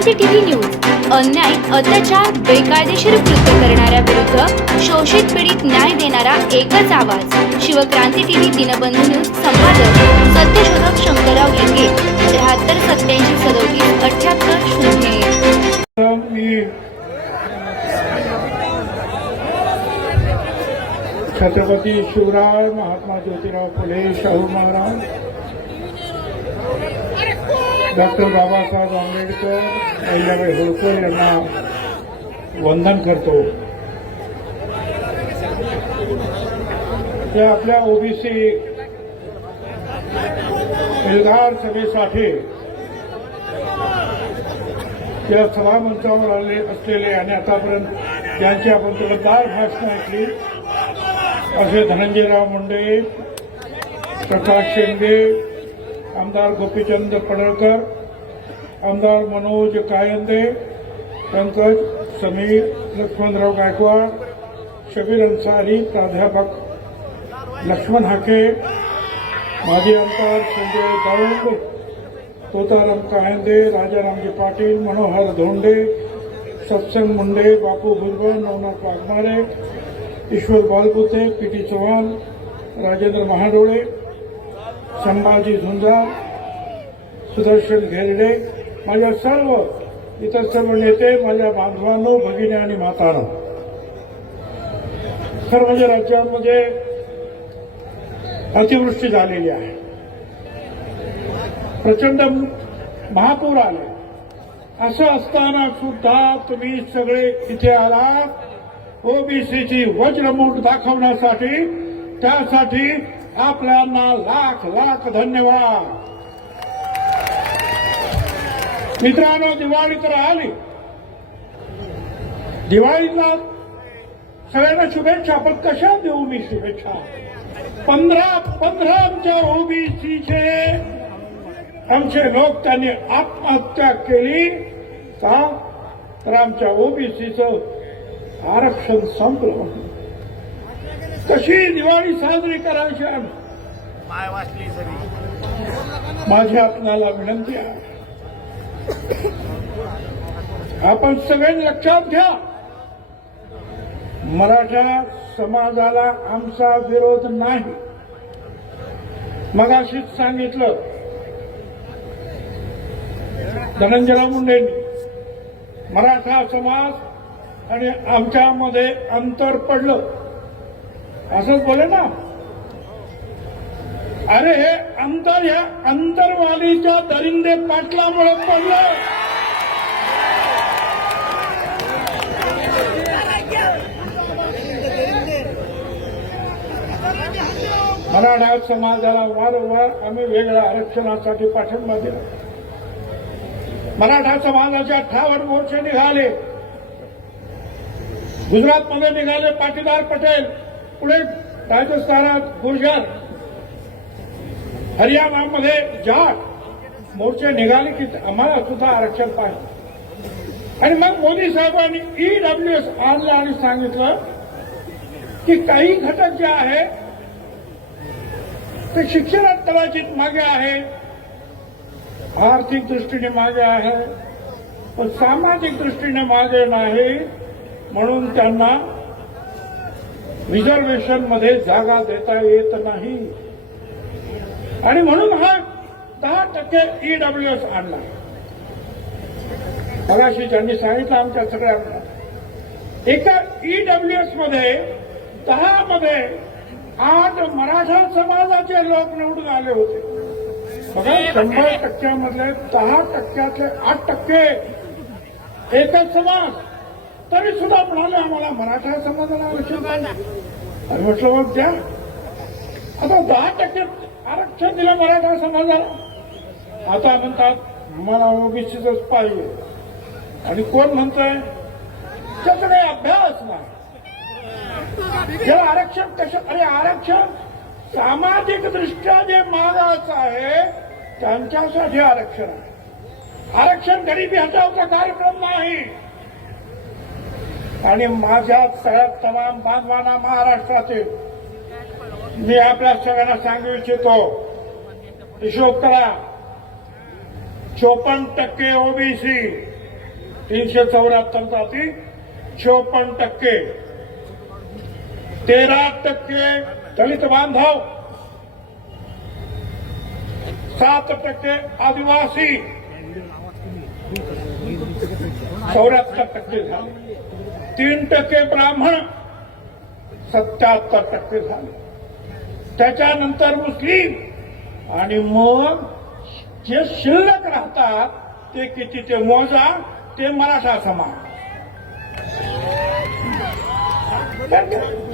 Shivkranti TV news अन्याय अत्याचार बेकायदेशीर कृत्य करणाऱ्या विरुद्ध शोषित पीडित न्याय देणारा एकच आवाज शिवक्रांती टीव्ही दिनबंधू न्यूज संपादक सत्यशोधक शंकरराव लिंगे 73 87 37 78 छत्रपती शिवराय महात्मा ज्योतिराव फुले शाहू महाराज डॉक्टर बाबासाहेब आंबेडकर अहिल्याबाई होळकर यांना वंदन करतो। ते आपल्या ओबीसी एल्गार सभेसाठी त्या सभामंचावर आले असलेले आणि आतापर्यंत त्यांची आपण जोरदार भाषणं ऐकली असे धनंजयराव मुंडे, प्रकाश शेंडगे, आमदार गोपीचंद पडळकर, आमदार मनोज कायंदे, पंकज समीर, लक्ष्मणराव गायकवाड, शबीर अन्सारी, प्राध्यापक लक्ष्मण हाके, माजी आमदार संजय दाऊंड, तोताराम कायंदे, राजारामजी पाटील, मनोहर धोंडे, सत्संग मुंडे, बापू भुजबळ, नवनाथ वाघमारे, ईश्वर बालबुते, पीटी चव्हाण, राजेंद्र महाडोळे, संभाजी झुंजार, सुदर्शन घेरडे, माझ्या सर्व इतर सर्व नेते, माझ्या बांधवांनो, भगिनी आणि मातांनो, खरं म्हणजे राज्यामध्ये अतिवृष्टी झालेली आहे, प्रचंड महापूर आले। असं असताना सुद्धा तुम्ही सगळे इथे आलात ओबीसीची वज्रमूठ दाखवण्यासाठी। त्यासाठी आपल्याला लाख लाख धन्यवाद। मित्रांनो, दिवाळी तर आली, दिवाळीला सगळ्यांना शुभेच्छा, पण कशा देऊ मी शुभेच्छा? 15 आमच्या ओबीसीचे आमचे लोक त्यांनी आत्महत्या केली का? तर आमच्या ओबीसीचं आरक्षण संपलं। कशी दिवाळी साजरी करायची? माझी आपल्याला विनंती आहे, आपण सगळ्यांनी लक्षात घ्या, मराठा समाजाला आमचा विरोध नाही। मगाशीच सांगितलं धनंजयराव मुंडेंनी, मराठा समाज आणि आमच्यामध्ये अंतर पडलं असंच बोले ना। अरे हे अंतर ह्या अंतरवालीच्या दरिंदे पाटलामुळे पडलं। मराठा समाजाला वारंवार आम्ही वेगळ्या आरक्षणासाठी पाठिंबा दिला। मराठा समाजाच्या 58 मोर्चे निघाले, गुजरातमध्ये निघाले पाटीदार पटेल, पुढे राजस्थानात गुर्जर, हरियाणामध्ये जाट मोर्चे निघाले की आम्हाला सुद्धा आरक्षण पाहिजे। आणि मग मोदी साहेबांनी ईडब्ल्यूएस आणलं आणि सांगितलं की काही घटक जे आहे ते शिक्षणात कदाचित मागे आहे, आर्थिक दृष्टीने मागे आहे, पण सामाजिक दृष्टीने मागे नाही, म्हणून त्यांना रिझर्वेशनमध्ये जागा देता येत नाही। आणि म्हणून हा 10% ईडब्ल्यूएस आणला। मगाशी ज्यांनी सांगितलं आमच्या सगळ्यांना, एका ईडब्ल्यूएस मध्ये 10 मध्ये 8 मराठा समाजाचे लोक निवडून आले होते। बघा, 100% मधले 10%तले 8% एकच समाज, तरी सुद्धा म्हणाले आम्हाला मराठा समाजाला आरक्षण पाहिजे। आणि म्हटलं मग द्या, आता 10% आरक्षण दिलं मराठा समाजाला, आता म्हणतात आम्हाला ओबीसीच पाहिजे। आणि कोण म्हणतंय? त्याच्याकडे अभ्यास नाही। जेव्हा आरक्षण कसं? अरे आरक्षण सामाजिक दृष्ट्या जे मागास आहे त्यांच्यासाठी आरक्षण आहे। आरक्षण गरिबी हटावचा कार्यक्रम नाही। आणि माझ्या सगळ्या तमाम बांधवांना महाराष्ट्रातील मी आपल्या सगळ्यांना सांगू इच्छितो, हिशोब करा, 54% ओबीसी 374 जाती 54%, 13% दलित बांधव, 7% आदिवासी, 74% झाले, 3% ब्राह्मण, 77% झाले, त्याच्यानंतर मुस्लिम, आणि मग जे शिल्लक राहतात ते किती ते मोजा, ते मराठा समाज.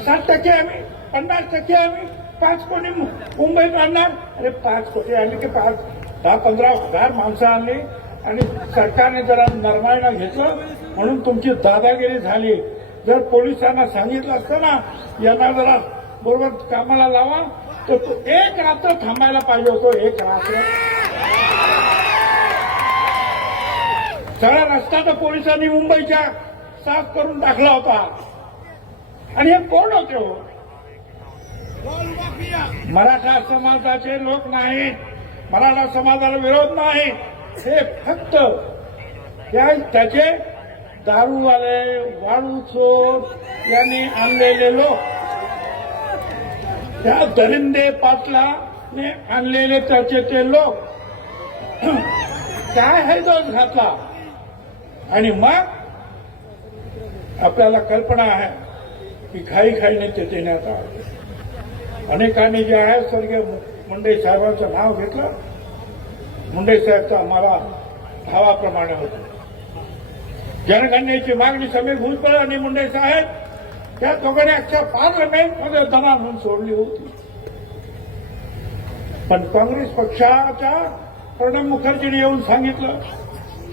7% आम्ही, 50% आम्ही, 5 कोटी मुंबईत आणणार. अरे 5 कोटी आणले की 10-15 हजार माणसं आणली आणि सरकारने जरा नरमायला घेतलं म्हणून तुमची दादागिरी झाली. जर पोलिसांना सांगितलं असतं ना यांना जरा बरोबर कामाला लावा, तर तो 1 रात्र थांबायला पाहिजे होतो. 1 रात्र सगळा रस्ता तर पोलिसांनी मुंबईच्या साफ करून टाकला होता. आणि हे कोण होते हो? मराठा समाजाचे लोक नाहीत, मराठा समाजाला विरोध नाही, हे फक्त त्याचे दारूवाले, वाळूचोर यांनी आणलेले लोक, त्या दरिंदे पाटलाने आणलेले त्याचे ते लोक काय है दोष घातला. आणि मग आपल्याला कल्पना आहे की घाईघाईने ते देण्यात आलं. अनेकांनी जे आहे स्वर्गीय मुंडे साहेबांचं नाव घेतलं. मुंडे साहेबचा आम्हाला भावाप्रमाणे होतं. जनगणनेची मागणी समीर भुजबळ आणि मुंडे साहेब त्या दोघांनी अख्ख्या पार्लमेंटमध्ये दणाणून सोडली होती. पण काँग्रेस पक्षाच्या प्रणब मुखर्जीने येऊन सांगितलं,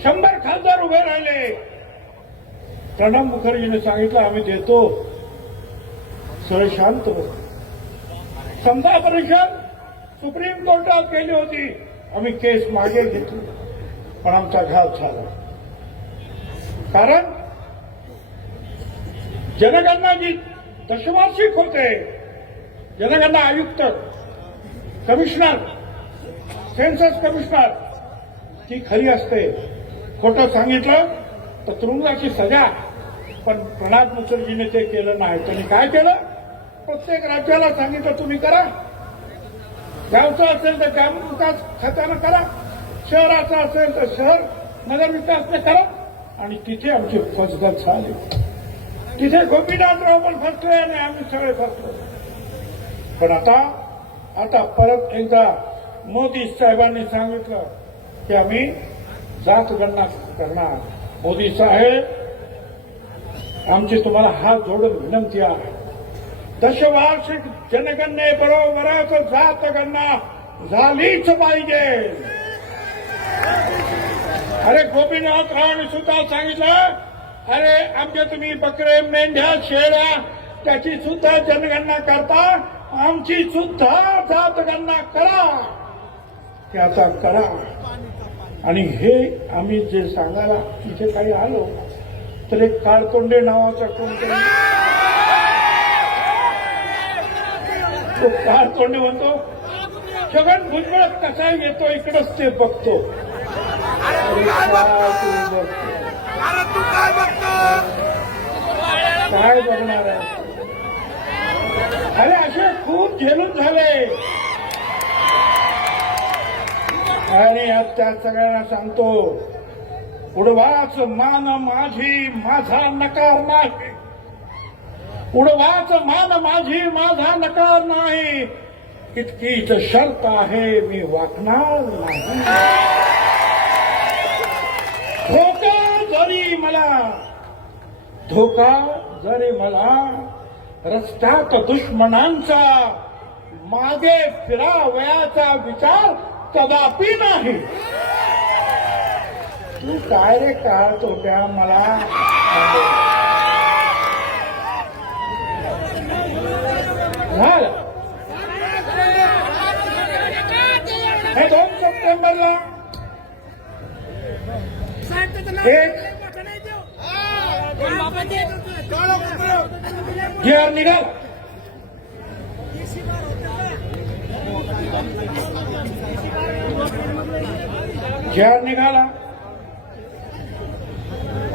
100 खासदार उभे राहिले. प्रणब मुखर्जीने सांगितलं आम्ही देतो. सगळे शांत होते. समता परिषद सुप्रीम कोर्टात गेली होती. आम्ही केस मागे घेतली, पण आमचा घात झाला. कारण जनगणना जी दशवार्षिक होते, जनगणना आयुक्त, कमिशनर, सेन्सस कमिशनर, ती खरी असते. खोटं सांगितलं तर तुरुंगाची सजा. पण प्रणब मुखर्जीने ते केलं नाही. त्यांनी काय केलं? प्रत्येक राज्याला सांगितलं तुम्ही करा. गावचं असेल तर ग्राम विकास खात्यानं करा, शहराचं असेल तर शहर नगर विकासने करा. आणि तिथे आमची फसगत झाली. तिथे गोपीनाथराव पण फसले आणि आम्ही सगळे फसलो. पण आता परत एकदा मोदी साहेबांनी सांगितलं की आम्ही जातगणना करणार. मोदी साहेब, आमची तुम्हाला हात जोडून विनंती आहे, दशवार्षिक जनगणनेबरोबरच जातगणना झालीच पाहिजे. अरे गोपीनाथरावांनी सुद्धा सांगितलं, अरे आमच्या तुम्ही बकरे, मेंढ्या, शेळ्या त्याची सुद्धा जनगणना करता, आमची सुद्धा जातगणना करा. ते आता करा. आणि हे आम्ही जे सांगायला इथे काही आलो तर एक काळतोंडे नावाचा कोणतरी, तो काळतोंडे म्हणतो छगन भुजबळ कसा येतो इकडंच ते बघतो. काय बघणार आहे? अरे असे खूप झेलून झाले. आणि आज त्या सगळ्यांना सांगतो, उडवाच मान माझी माझा नकार नाही. उडवाच मान माझी माझा नकार नाही. इतकीच शर्त आहे मी वाकणार नाही. धोका जरी मला रस्त्यात दुश्मनांचा मागे फिरावयाचा विचार कदापि नाही. तू काय रे काळत होत्या मला झालं. हे 2 सप्टेंबरला एक GR निघाला. GR निघाला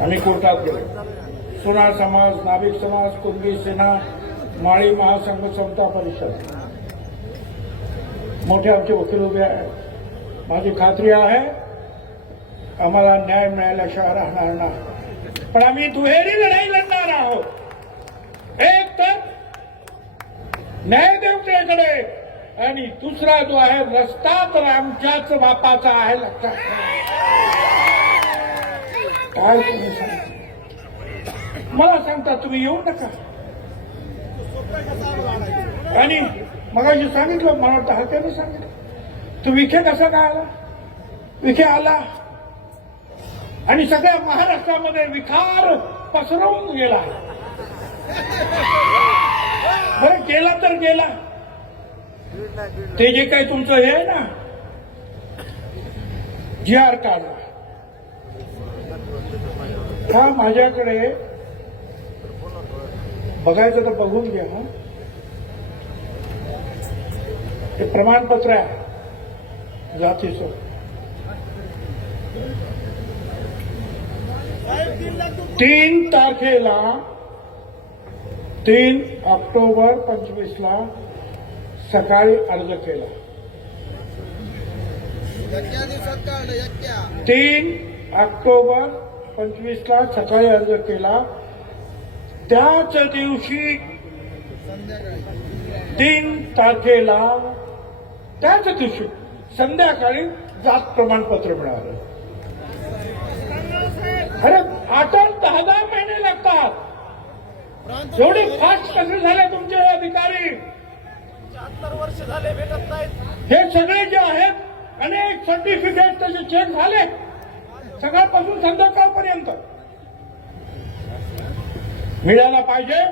आम्ही कोर्टात गेलो. सुनार समाज, नाभिक समाज, कुणबी सेना, माळी महासंघ समता परिषद, मोठे आमचे वकील उभे आहेत. माझी खात्री आहे आम्हाला न्याय मिळाल्याशिवाय राहणार नाही. पण आम्ही दुहेरी लढाई लढणार आहोत. एक तर न्यायदेवतेकडे आणि दुसरा जो आहे रस्ता तर आमच्याच बापाचा आहे. लक्षात काय तुम्ही सांगता? मला सांगता तुम्ही येऊ नका. आणि मगाशी सांगितलं, मला वाटतं हलक्याने सांगितलं, तू विखे कसा काय आला? विखे आला आणि सगळ्या महाराष्ट्रामध्ये विखार पसरवून गेला. बरं गेला तर गेला. ते जे काही तुमचं हे आहे ना, GR काढला, हा माझ्याकडे बघायचं तर बघून घ्या. हे प्रमाणपत्र आहे जातीचं. 3 तारखेला 3 ऑक्टोबर 25ला सकाळी अर्ज केला. 3 ऑक्टोबर 25ला सकाळी अर्ज केला. त्याच दिवशी 3 तारखेला त्याच दिवशी संध्याकाळी जात प्रमाणपत्र मिळालं. अरे 8-10 महिने लागतात. एवढे फास्ट कसे झाले तुमचे अधिकारी? 74 वर्ष झाले भेटत नाहीत. हे सगळे जे आहेत अनेक सर्टिफिकेट त्याचे चेक झाले सकाळपासून संध्याकाळपर्यंत. मिळायला पाहिजे,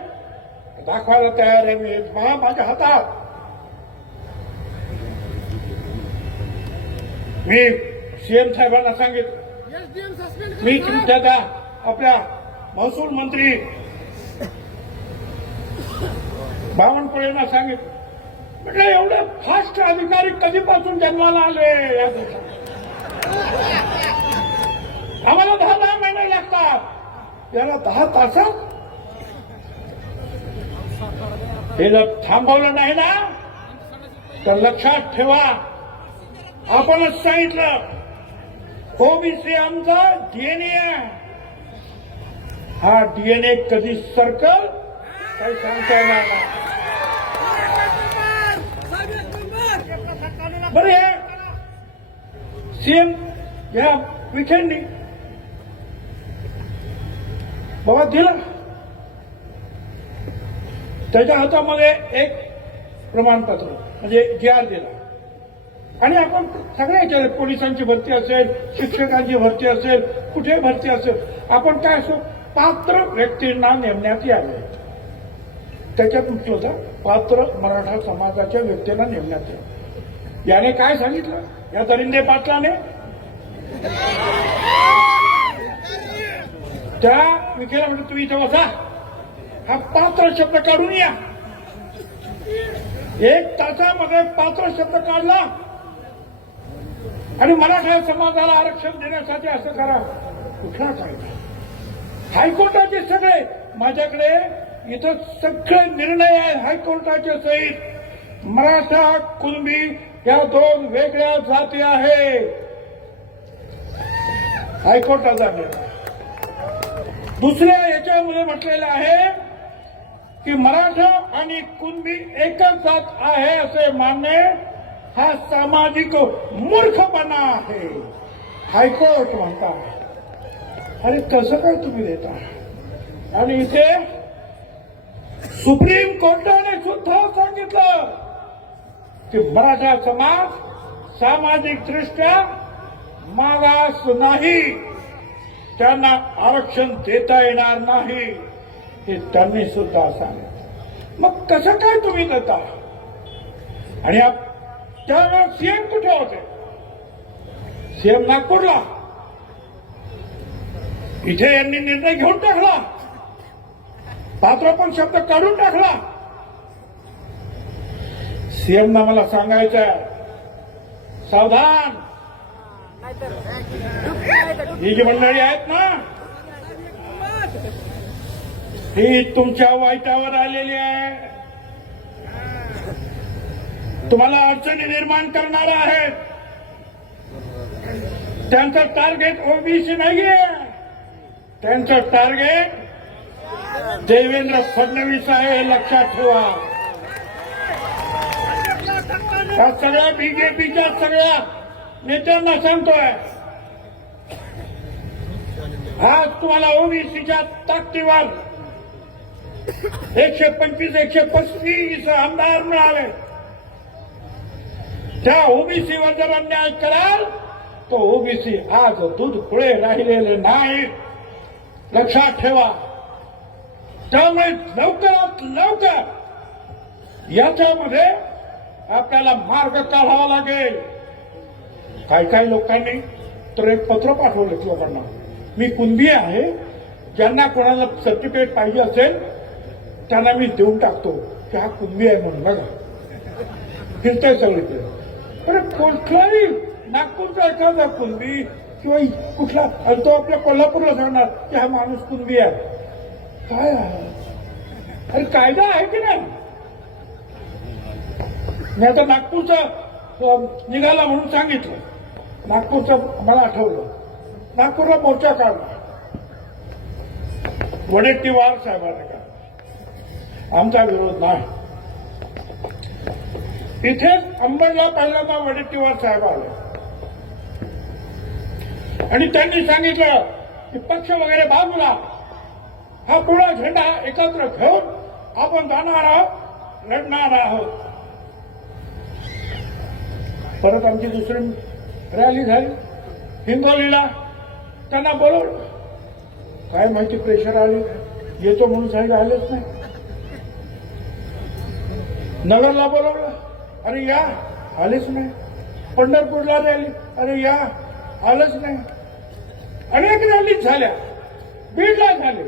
दाखवायला तयार आहे मी. मला माझ्या हातात मी सीएम साहेबांना सांगितलं, मी तुमच्या त्या आपल्या महसूल मंत्री बावनकुळेंना सांगितलं, म्हटलं एवढं फास्ट अधिकारी कधीपासून जन्माला आले या देशात? आम्हाला 10 महिने लागतात, त्याला 10 तासात. हे जर थांबवलं नाही ना तर लक्षात ठेवा, आपणच सांगितलं ओबीसी आमचा डीएनए आहे. हा डीएनए कधी सरकल काही सांगता येणार नाही. बरं हे सीएम या विखेंडी बाबा दिलं, त्याच्या हातामध्ये एक प्रमाणपत्र म्हणजे GR दिला. आणि आपण सगळ्याच्या पोलिसांची भरती असेल, शिक्षकांची भरती असेल, कुठे भरती असेल, आपण काय असो पात्र व्यक्तींना नेमण्यात यावे. त्याच्यात म्हटलं होतं पात्र मराठा समाजाच्या व्यक्तींना नेमण्यात यावे. याने काय सांगितलं या दरिंदे पाटलाने? त्या विखेला म्हणजे तुम्ही इथं बसा, हा पात्र शब्द काढून या. 1 तासामध्ये पात्र शब्द काढला आणि मराठा समाजाला आरक्षण देण्यासाठी असं करा. कुठला कायदा? हायकोर्टाचे सगळे माझ्याकडे इथं सगळे निर्णय आहे हायकोर्टाचे सहित. मराठा कुणबी या 2 वेगळ्या जाती आहेत. हायकोर्टाचा निर्णय. दुसऱ्या याच्यामध्ये म्हटलेलं आहे की मराठा आणि कुणबी एकच जात आहे असे मानणे हा सामाजिक मूर्खपणा आहे, हायकोर्ट म्हणतात. अरे कसं काय तुम्ही देता? आणि इथे सुप्रीम कोर्टाने सुद्धा सांगितलं की मराठा समाज सामाजिक दृष्ट्या मागास नाही, त्यांना आरक्षण देता येणार नाही, हे त्यांनी सुद्धा सांगितलं. मग कसं काय तुम्ही देता? आणि त्यावेळेस सीएम कुठे होते? सीएम नागपूरला. इथे यांनी निर्णय घेऊन टाकला, पात्र पण शब्द काढून टाकला. सीएमना मला सांगायचं सावधान, ही जी मंडळी आहेत ना ही तुमच्या वाईटावर आलेली आहे, तुम्हाला अडचणी निर्माण करणार आहेत. त्यांचं टार्गेट ओबीसी नाहीये, त्यांचं टार्गेट देवेंद्र फडणवीस आहे, हे लक्षात ठेवा. या सगळ्या बीजेपीच्या सगळ्या नेत्यांना सांगतोय, आज तुम्हाला ओबीसीच्या ताकदीवर 125 135 आमदार मिळाले. त्या ओबीसीवर जर अन्याय कराल तो ओबीसी आज दूध पुढे राहिलेले नाही, लक्षात ठेवा. त्यामुळे लवकरात लवकर याच्यामध्ये आपल्याला मार्ग काढावा लागेल. काही लोकांनी तर एक पत्र पाठवलं लोकांना, मी कुणबी आहे, ज्यांना कोणाला सर्टिफिकेट पाहिजे असेल त्यांना मी देऊन टाकतो की हा कुणबी आहे म्हणून. बघा फिरतंय सगळीकडे. अरे कुठलाही नागपूरचा एखादा कुणबी किंवा कुठला, आणि तो आपल्या कोल्हापूरला सांगणार की हा माणूस कुणबी आहे. काय आहे? अरे कायदा आहे की नाही? मी आता नागपूरचा निघाला म्हणून सांगितलं, नागपूरचं मला आठवलं, नागपूरला मोर्चा काढला वडेट्टीवार साहेबांनी का, आमचा विरोध नाही. इथेच अंबडला पहिल्यांदा वडेट्टीवार साहेब आले आणि त्यांनी सांगितलं की पक्ष वगैरे बाजूला, हा पुढा झेंडा एकत्र घेऊन आपण जाणार आहोत, लढणार आहोत. परत आमची दुसरी रॅली झाली हिंगोलीला, त्यांना बोलवलं, काय माहिती प्रेशर आली, येतो म्हणून साहेब आलेच नाही. नगरला बोलवलं, अरे या, आलेच नाही. पंढरपूरला रॅली, अरे या, आलंच नाही. अनेक रॅलीज झाल्या, बीडला झाले,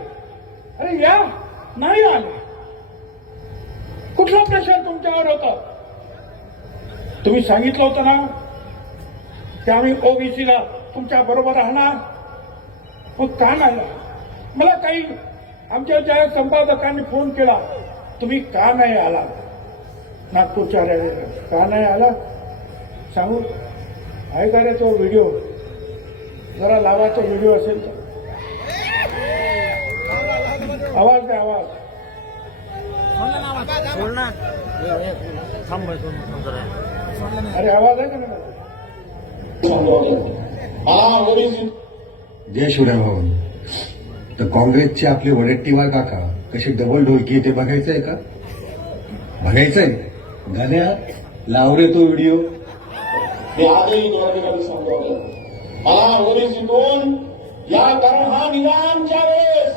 अरे या, नाही आले. कुठला प्रेशर तुमच्यावर होता? तुम्ही सांगितलं होतं ना की आम्ही ओबीसीला तुमच्या बरोबर राहणार, मग का नाही? मला काही आमच्या ज्या संपादकांनी फोन केला, तुम्ही का नाही आला नागपूरच्या रॅलीला, का नाही आला सांगू? आहे का रे तो व्हिडिओ? जरा लावा तो व्हिडिओ असेल तर. आवाज द्या, आवाज. अरे आवाज आहे का नाही? जय शिवराय भाऊ. तर काँग्रेसचे आपले वडेट्टीवार काका कसे डबल ढोलकी ते बघायचंय का? बघायचंय? गाण्या लावरे तो व्हिडिओ. मी आजही ठिकाणी सांगतो, मला ओबीसीतून या, कारण हा निजामच्या वेळेस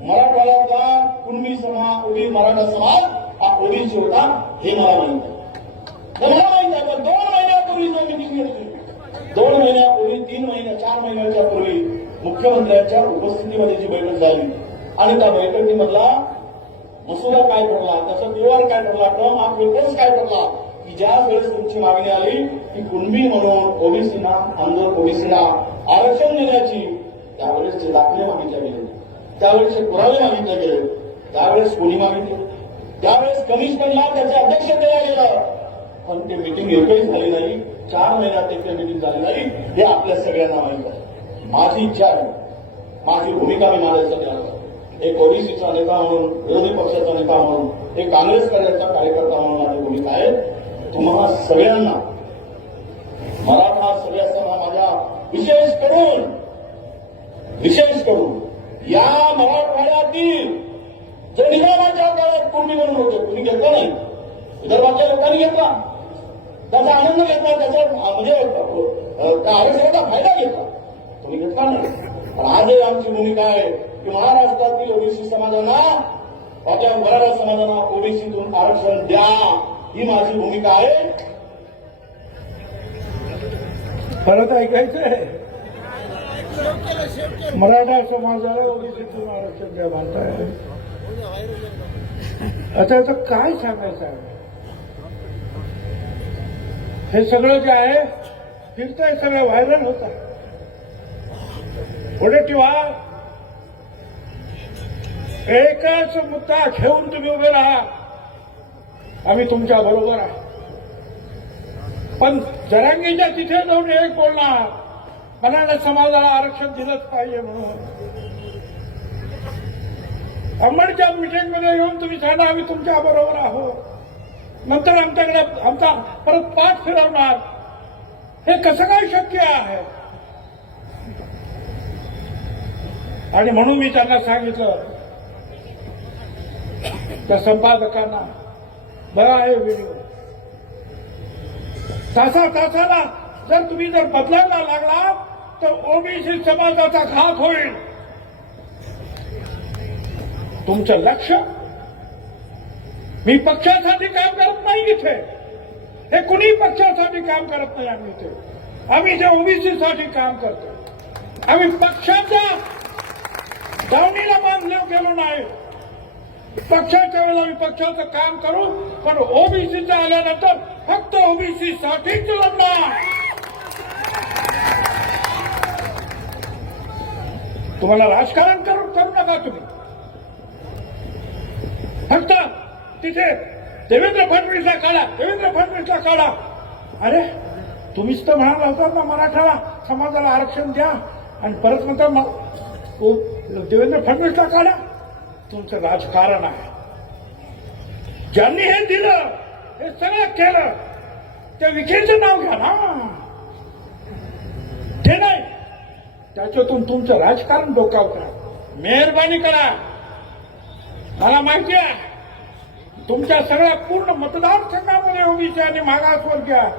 मराठवाड्यातला कुणबी समाज, मराठा समाज हा ओबीसी होता, हे मला माहित आहे. मला माहित आहे. पण 2 महिन्यापूर्वी जो मिटिंग घेतली, 2 महिन्यापूर्वी, 3 महिन्या 4 महिन्याच्या पूर्वी मुख्यमंत्र्यांच्या उपस्थितीमध्ये जी बैठक झाली आणि त्या बैठकीमधला मसुदा काय ठरला, त्याचा पेवर काय ठरला, टर्म ऑफ रेफरन्स काय ठरला, की ज्या वेळेस तुमची मागणी आली की कुणबी म्हणून ओबीसीना, अंधर ओबीसीला आरक्षण देण्याची, त्यावेळेसचे दाखले मागितले गेले, त्यावेळेसचे पुरावे मागितले गेले, त्यावेळेस कोणी मागितले, त्यावेळेस कमिशनला त्याचे अध्यक्ष केलं गेलं. पण ते मिटिंग एकही झाली नाही, 4 महिन्यात एक मिटिंग झाली नाही, हे आपल्या सगळ्यांना माहित आहे. माझी इच्छा आहे, माझी भूमिका मी मांडायसाठी आलो, एक ओबीसीचा नेता म्हणून, विरोधी पक्षाचा नेता म्हणून, एक काँग्रेस कार्यकर्ता म्हणून माझी भूमिका आहे. तुम्हाला सगळ्यांना, मराठा सगळ्या माझ्या विशेष करून या मराठवाड्यातील जे निजामाच्या काळात कुणबी म्हणून होते, कुणी घेतलं नाही, विदर्भाच्या लोकांनी घेतला, त्याचा आनंद घेतला, त्याचा म्हणजे आरक्षणाचा फायदा घेतला, तुम्ही घेतला नाही. पण आजही आमची भूमिका आहे की महाराष्ट्रातील ओबीसी समाजांना, आपल्या मराठा समाजांना ओबीसीतून आरक्षण द्या, ही माझी भूमिका आहे. परत ऐकायचंय, मराठा समाजाला ओबीसीतून आरक्षण द्या म्हणताय. आता याचं काय सांगायचं आहे? हे सगळं जे आहे फिरतंय, सगळं व्हायरल होत आहे. वडेट्टीवार एकच मुद्दा घेऊन तुम्ही उभे राहा, आम्ही तुमच्या बरोबर आहे. पण जरांगीच्या तिथे जाऊन एक बोलणार, मराठा समाजाला आरक्षण दिलंच पाहिजे म्हणून. अंबडच्या मिटिंगमध्ये येऊन तुम्ही सांगा आम्ही तुमच्या बरोबर आहोत, नंतर आमच्याकडे आमचा परत पाठ फिरवणार, हे कसं काय शक्य आहे? आणि म्हणून मी त्यांना सांगितलं त्या संपादकांना, बघा हे व्हिडिओ, तासाला जर तुम्ही जर बदलायला लागला तर ओबीसी समाजाचा घात होईल. तुमचं लक्ष, मी पक्षासाठी काम करत नाही इथे, हे कुणी पक्षासाठी काम करत नाही. आम्ही इथे आम्ही जे ओबीसीसाठी काम करतो, आम्ही पक्षाच्या दावणीला बांधलो गेलो नाही. पक्षाच्या वेळेला आम्ही पक्षाचं काम करू, पण ओबीसीचं आल्यानंतर फक्त ओबीसी साठीच लढणार. तुम्हाला राजकारण करू नका तुम्ही. फक्त तिथे देवेंद्र फडणवीसला काढा. अरे तुम्हीच तर म्हणाला होता ना मराठाला समाजाला आरक्षण द्या, आणि परत म्हणता देवेंद्र फडणवीसला काढा. तुमचं राजकारण आहे. ज्यांनी हे दिलं, हे सगळं केलं, त्या विखेचं नाव घ्या ना, ते नाही. त्याच्यातून तुमचं राजकारण डोकावं करा. मेहरबानी करा. मला माहिती आहे तुमच्या सगळ्या पूर्ण मतदारसंघामध्ये ओबीसी आणि मागासवर्गीय आहे.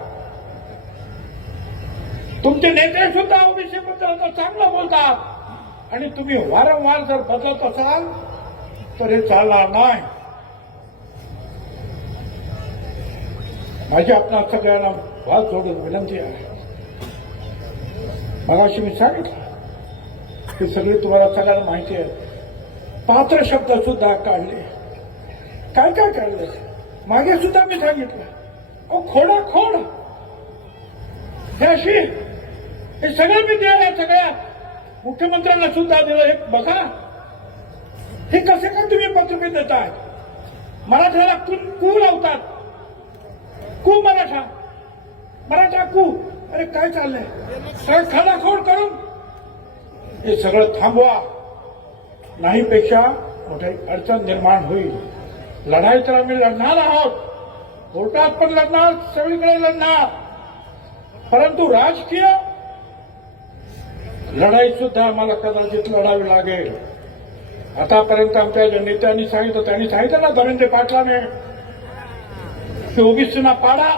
तुमचे नेते सुद्धा ओबीसी बद्दल चांगलं बोलतात, आणि तुम्ही वारंवार जर बदलत असाल तर हे चालणार नाही. माझी आपणा सगळ्यांना हात जोडून विनंती आहे. मगाशी मी सांगितलं की सगळी तुम्हाला सगळ्यांना माहिती आहे. पात्र शब्द सुद्धा काढले, काय काढले मागे सुद्धा मी सांगितलं. खोड हे अशी, हे सगळं मी द्यायला सगळ्या मुख्यमंत्र्यांना सुद्धा दिलं. हे बघा, हे कसे काय तुम्ही पत्रपे देताय? मराठ्याला कू लावतात. कू मराठा कू. अरे काय चाललंय? सगळं खाडाखोड करून हे सगळं थांबवा, नाहीपेक्षा मोठी अडचण निर्माण होईल. लढाई तर आम्ही लढणार आहोत, कोर्टात पण लढणार, सगळीकडे लढणार, परंतु राजकीय लढाई सुद्धा आम्हाला कदाचित लढावी लागेल. आतापर्यंत आमच्या नेत्यांनी सांगितलं, त्यांनी सांगितलं ना धनंजय पाटलाने की ओबीसीना पाडा.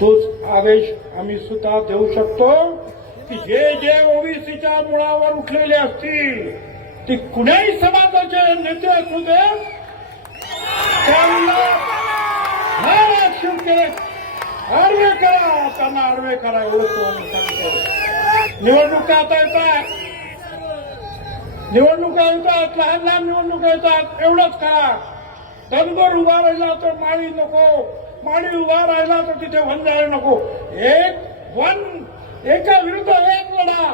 तोच आदेश आम्ही सुद्धा देऊ शकतो की जे ओबीसीच्या मुळावर उठलेले असतील, ते कुणाही समाजाचे नेते असू दे, त्यांना आर्वे करा, त्यांना आर्वे करा, एवढंच तुम्हाला सांगतो. निवडणुका आता येतात, लहान निवडणुका येतात, एवढंच करा. दनगर उभा राहिला तर माळी नको, माळी उभा राहिला तर तिथे वंजाळ नको. एका विरुद्ध एक लढा.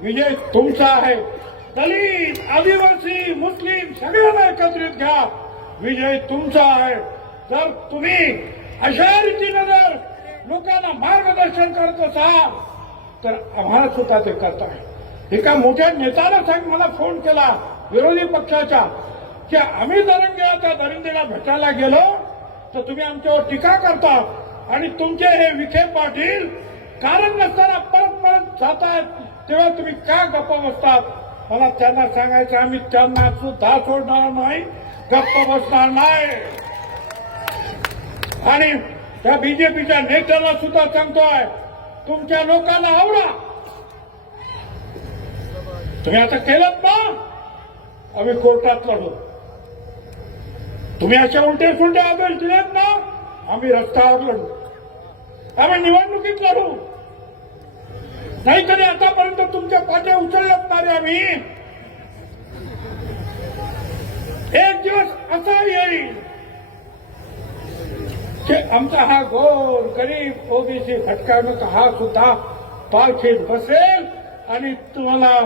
विजय तुमचा आहे. दलित, आदिवासी, मुस्लिम सगळ्यांना एकत्रित घ्या. विजय तुमचा आहे. जर तुम्ही अशा रीतीने जर लोकांना मार्गदर्शन करत असाल तर आम्हाला सुद्धा ते करताय. एका मोठ्या नेत्यानं मला फोन केला विरोधी पक्षाच्या, की आम्ही त्या दरिंदेला भेटायला गेलो तर तुम्ही आमच्यावर टीका करता, आणि तुमचे हे विखे पाटील कारण नसताना परत जातात, तेव्हा तुम्ही का गप्प बसतात? मला त्यांना सांगायचं, आम्ही त्यांना सुद्धा सोडणार नाही, गप्प बसणार नाही. आणि त्या बीजेपीच्या नेत्याला सुद्धा सांगतोय, तुमच्या लोकांना आवडा. तुम्ही आता केलं ना, आम्ही कोर्टात लढू. तुम्ही अशा उलटे सुलटे आदेश दिलेत ना, आम्ही रस्त्यावर लढू, आम्ही निवडणुकीत लढू. नाहीतरी आतापर्यंत तुमच्या पाट्या उचलल्यात ना रे आम्ही. एक दिवस असा येईल की आमचा हा गोर गरीब ओबीसी भटकावण्याचा हा सुद्धा पालखीत बसेल, आणि तुम्हाला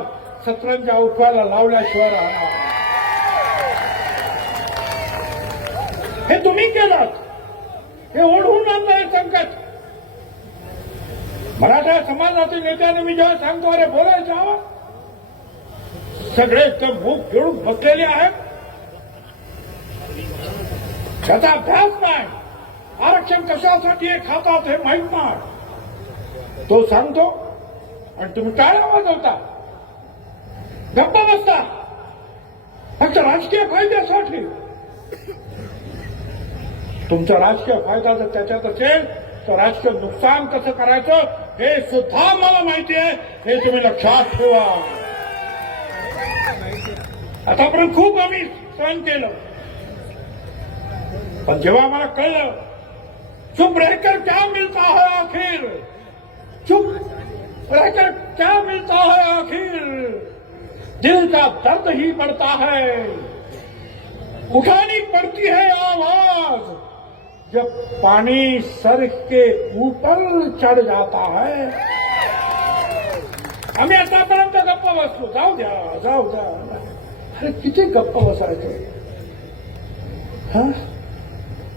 सत्रांच्या उठवायला लावल्याशिवाय राहणार नाही. हे तुम्ही केलं, हे ओढवून आणलं हे संकट. मराठा समाजातील नेत्याने मी जेव्हा सांगतो अरे बोलायचं हवं, सगळे तर मूग घेऊन बसलेले आहेत, त्याचा अभ्यास नाही, आरक्षण कशासाठी हे खातात हे माहीत नाही. तो सांगतो आणि तुम्ही टाळ्या वाजवता, गप्प बसता फक्त राजकीय फायद्यासाठी. तुमचा राजकीय फायदा जर त्याच्यात असेल तर राजकीय नुकसान कसं करायचं हे सुद्धा मला माहिती आहे, हे तुम्ही लक्षात ठेवा. आतापर्यंत खूप आम्ही सहन केलं, पण जेव्हा आम्हाला कळलं चुप रहकर क्या मिलता है आखिर, चुप रहकर क्या मिलता है आखिर, दिल का दर्द ही बढ़ता है, उठानी पड़ती है आवाज जब पानी सर के ऊपर चढ़ जाता है. आम्ही आतापर्यंत गप्प बसलो, जाऊ द्या जाऊ द्या. अरे किती गप्प बसायचं.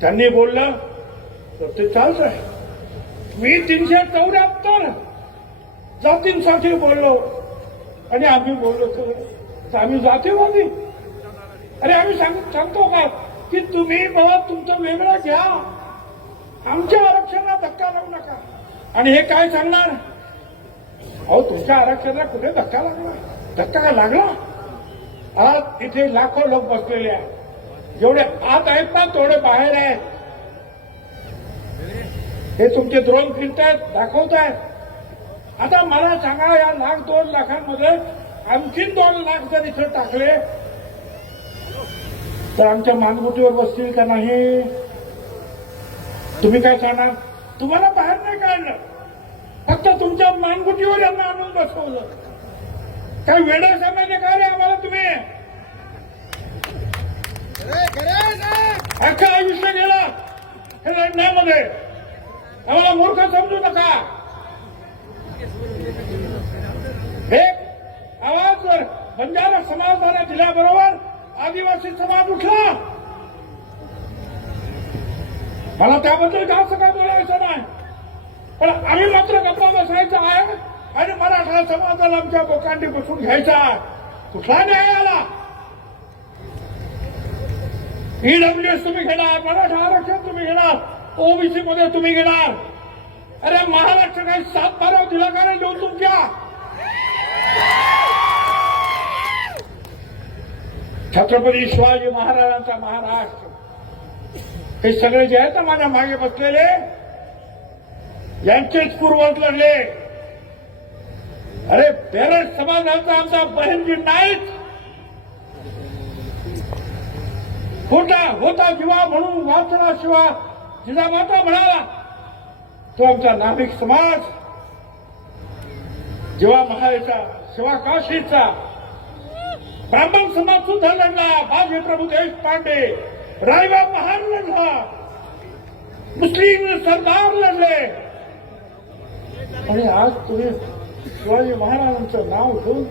त्यांनी बोललं तर ते चालत आहे. मी 374 जातींसाठी बोललो आणि आम्ही बोललो तर आम्ही जातीवादी. अरे आम्ही सांगतो का की तुम्ही बाबा तुमचं वेगळं घ्या, आमच्या आरक्षणाला धक्का लावू नका. आणि हे काय सांगणार, अहो तुमच्या आरक्षणाला कुठे धक्का लागला, धक्का का लागला. आज इथे लाखो लोक बसलेले आहेत, जेवढे आत आहेत ना तेवढे बाहेर आहेत. हे तुमचे ड्रोन फिरतायत, दाखवतायत. आता मला सांगा, या 1,02 लाखांमध्ये आणखी 2 लाख जर इथे टाकले तर आमच्या मानगुटीवर बसतील का नाही. तुम्ही काय सांगणार, तुम्हाला बाहेर नाही काढलं, फक्त तुमच्या मानगुटीवर यांना आणून बसवलं. काय वेडा सांगायचे काय रे आम्हाला तुम्ही. अख्खं आयुष्य गेला हे लढण्यामध्ये, आम्हाला मूर्ख समजू नका. एक आवाज जर बंजारा समाजाने दिल्याबरोबर आदिवासी समाज उठला. मला त्याबद्दल जास्त काय बोलायचं नाही, पण आम्ही मात्र गप्पा बसायचा आहे आणि मराठा समाजाला आमच्या बोकांडी बसून घ्यायचा. कुठला न्याय आला. ईडब्ल्यूएस तुम्ही घेणार, मराठा आरक्षण तुम्ही घेणार, ओबीसी मध्ये तुम्ही घेणार. अरे महाराष्ट्र काही 7-12 दिला का नाही देऊन तुमच्या. छत्रपती शिवाजी महाराजांचा महाराष्ट्र, हे सगळे जे आहेत ना माझ्या मागे बसलेले, यांचेच पूर्वज लढले. अरे बेरड समाजाचा आमचा बहिणजी नाईक होता जीवा म्हणून वाचला शिवा जिजामाता म्हणाला, तो आमचा नाभिक समाज. जेव्हा महाराजा शिवा काशीचा ब्राह्मण समाज सुद्धा लढला, बाजी प्रभू देशपांडे, रायबा महान लढला, मुस्लिम सरदार लढले. आणि आज तुम्ही शिवाजी महाराजांचं नाव घेऊन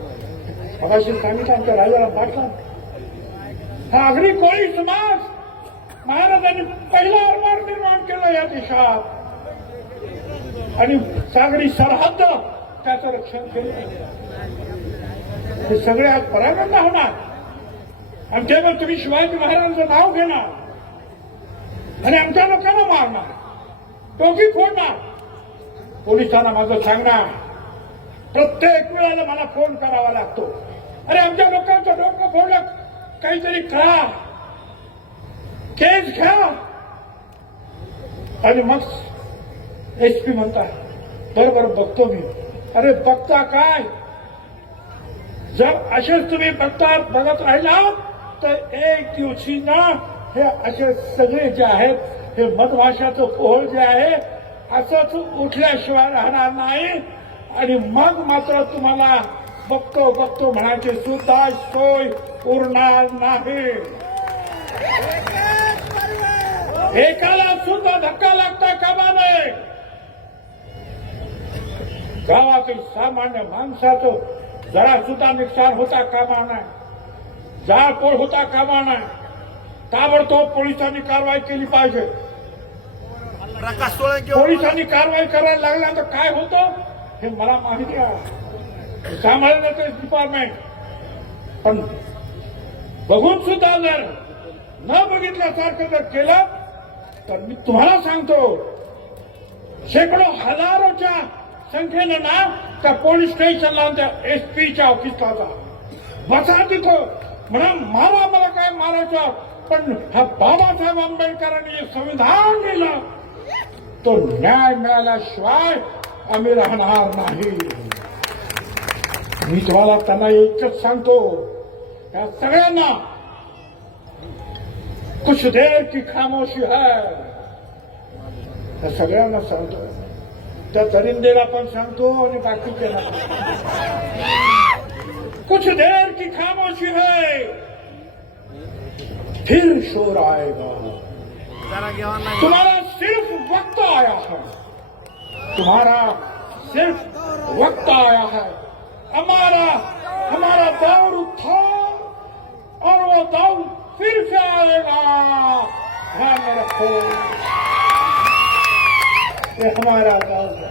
मगाशी सांगितलं आमच्या राजाला पाठला. हा अगदी कोळी समाज महाराजांनी पहिला आरमार निर्माण केला या देशात आणि सागरी सरहद्द त्याचं रक्षण केलं. हे सगळे आज परागंदा होणार आणि तेव्हा तुम्ही शिवाजी महाराजांचं नाव घेणार आणि आमच्या लोकांना मारणार, टोकी फोडणार. पोलिसांना माझं सांगणार, प्रत्येक वेळेला मला फोन करावा लागतो, अरे आमच्या लोकांचं डोकं फोडलं, काहीतरी करा, केस घ्या. आणि मग एसपी म्हणतात बरोबर बघतो मी. अरे बघता काय, जर असेच तुम्ही बघत राहिलात तर एक दिवशी ना हे असे सगळे जे आहेत हे मधमाशाचं पोहळ जे आहे असंच उठल्याशिवाय राहणार नाही. आणि मग मात्र तुम्हाला बघतो म्हणायची सुद्धा सोय उरणार नाही. एकाला सुद्धा धक्का लागता कामा नये. गावातील सामान्य माणसाचं जरा सुद्धा नुकसान होता कामा नये, जाळपोळ होता कामा नये. ताबडतोब पोलिसांनी कारवाई केली पाहिजे. प्रकाश सोळंके पोलिसांनी कारवाई करायला लागल्यानंतर काय होतं हे मला माहिती आहे. सांभाळलं ते डिपार्टमेंट, पण बघून सुद्धा जर न बघितल्यासारखं जर केलं तर मी तुम्हाला सांगतो शेकडो हजारोच्या संख्येनं ना त्या पोलीस स्टेशनला त्या एसपीच्या ऑफिसला जा, बसा तिथं म्हणा, मारा मला काय मारायचं, पण हा बाबासाहेब आंबेडकरांनी जे संविधान दिलं तो न्याय मिळाल्याशिवाय आम्ही राहणार नाही. मी तुम्हाला त्यांना इतकंच सांगतो, या सगळ्यांना कुछ देर की खामोशी है, त्या सगळ्यांना सांगतो, त्या दरिंदेला पण सांगतो आणि बाकीच्या कुछ देर की खामोशी है फिर शोर आएगा. जरा घेवा नाही. तुम्हारा सिर्फ वक्त आया है, तुम्हारा सिर्फ वक्त आया है. हमारा दौर था और वो दौर फिर से आएगा. ध्यान में रखो, ये हमारा दौर है.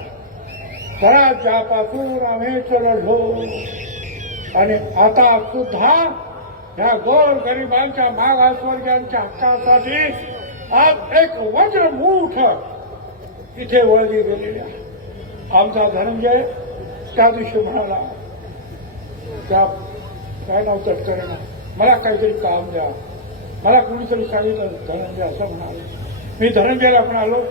स्वराज्यापासून आम्ही लढलो आणि आता सुद्धा या गोरगरिबांच्या मागासवर्गीयांच्या हक्कासाठी आज एक वज्रमूठ इथे वळली गेलेली आहे. आमचा धनंजय त्या दिवशी म्हणाला, त्या काय नाव तटकरेनं, मला काहीतरी काम द्या. मला कोणीतरी सांगितलं धनंजय असं म्हणाले. मी धनंजयला म्हणालो,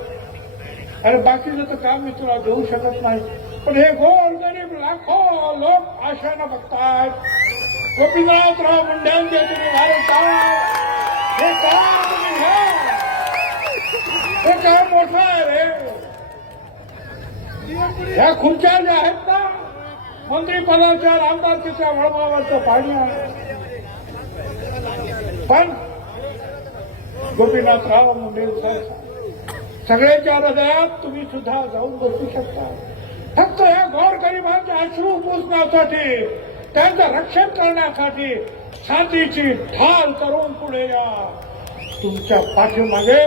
अरे बाकीचं तर काम मी तुला देऊ शकत नाही, पण हे गोरगरीब लाखो लोक आशानं बघतायत. गोपीनाथराव मुंडेंचे तुम्ही भारत हे काम तुम्ही घ्या, हे काय मोठं आहे रे. या खुर्च्या ज्या आहेत ना मंत्रिपदाच्या आमदारकीच्या वळमावरचं पाणी आहे, पण गोपीनाथराव मुंडे सगळ्याच्या हृदयात तुम्ही सुद्धा जाऊन बसू शकता. फक्त या गोरगरिबांचे अश्रू पुसण्यासाठी, त्यांचं रक्षण करण्यासाठी छातीची ढाल करून पुढे या. तुमच्या पाठीमागे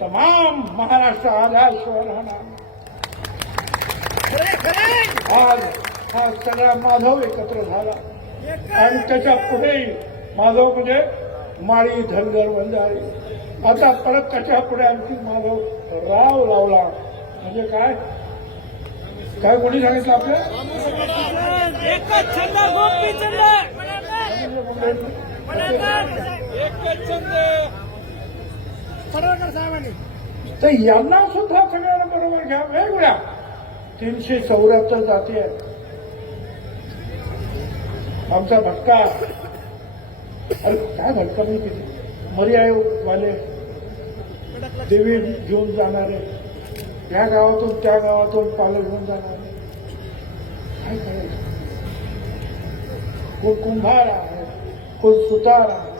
तमाम महाराष्ट्र आल्याशिवाय राहणार. आज हा सगळा माधव एकत्र झाला आणि त्याच्या पुढेही माधव म्हणजे माळी धनगर बंजारी. आता परत त्याच्या पुढे आणखी माधव राव लावला. म्हणजे काय काय कोणी सांगितलं आपल्या एकच छंद गोपीचंद, एकच छंद पडळकर साहेबांनी. तर यांना सुद्धा सगळ्यांना बरोबर घ्या. वेगवेगळ्या 374 जाती आहेत. आमचा भटका, अरे काय भटका मी किती मरी आयोगवाले देवी घेऊन जाणारे, या गावातून त्या गावातून पालं घेऊन जाणारे, काय करायचं. कोण कुंभार आहे, कोण सुतार आहे,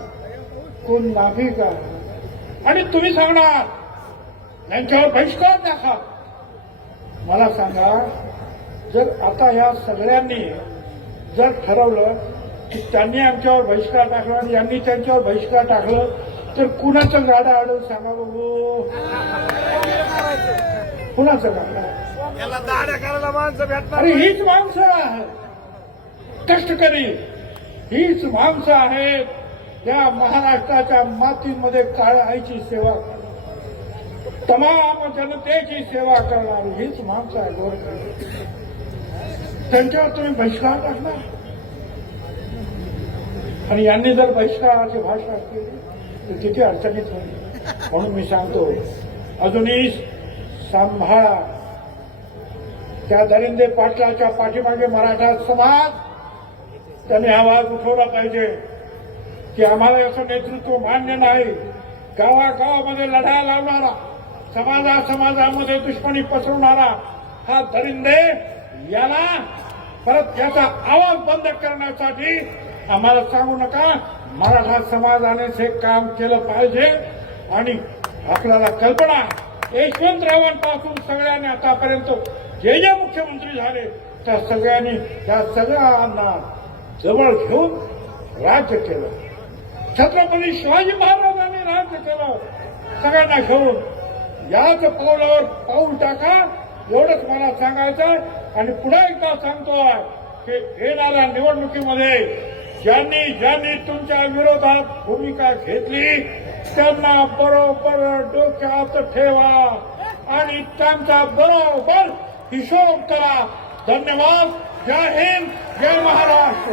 कोण नाभिक आहे, आणि तुम्ही सांगणार यांच्यावर बहिष्कार टाका. मला सांगा, जर आता या सगळ्यांनी जर ठरवलं की त्यांनी आमच्यावर बहिष्कार टाकला आणि यांनी त्यांच्यावर बहिष्कार टाकलं तर कुणाचं गाडं अडवून सांगा बघू, कुणाचं गाडं. याला दाड्या करायला माणसं भेटणार. अरे हीच माणसं आहेत कष्टकरी, हीच माणसं आहेत या महाराष्ट्राच्या मातीमध्ये काळ्या आईची सेवा करणारी, तमाम जनतेची सेवा करणारी हीच माणसं आहे गोरगरीब. त्यांच्यावर तुम्ही बहिष्कार टाकणार आणि यांनी जर बहिष्काराची भाषा केली तर किती अडचणीत होईल. म्हणून मी सांगतो, अजूनही सांभाळा. त्या दरिंदे पाटलाच्या पाठीमागे मराठा समाज त्यांनी आवाज उठवला पाहिजे की आम्हाला असं नेतृत्व मान्य नाही. गावागावामध्ये लढा लावणारा, समाजामध्ये दुश्मनी पसरवणारा हा दरिंदे, याला परत याचा आवाज बंद करण्यासाठी आम्हाला सांगू नका. मराठा समाजानेच हे काम केलं पाहिजे. आणि आपल्याला कल्पना, यशवंतरावांपासून सगळ्यांनी आतापर्यंत जे जे मुख्यमंत्री झाले त्या सगळ्यांनी त्या सगळ्यांना जवळ घेऊन राज्य केलं. छत्रपती शिवाजी महाराजांनी राज्य केलं सगळ्यांना घेऊन. याच पावलावर पाऊल टाका एवढंच मला सांगायचं आहे. आणि पुढे एकदा सांगतोय की येणाऱ्या निवडणुकीमध्ये ज्यांनी ज्यांनी तुमच्या विरोधात भूमिका घेतली त्यांना बरोबर डोक्यात ठेवा आणि त्यांचा बरोबर हिशोब करा. धन्यवाद. जय हिंद, जय महाराष्ट्र.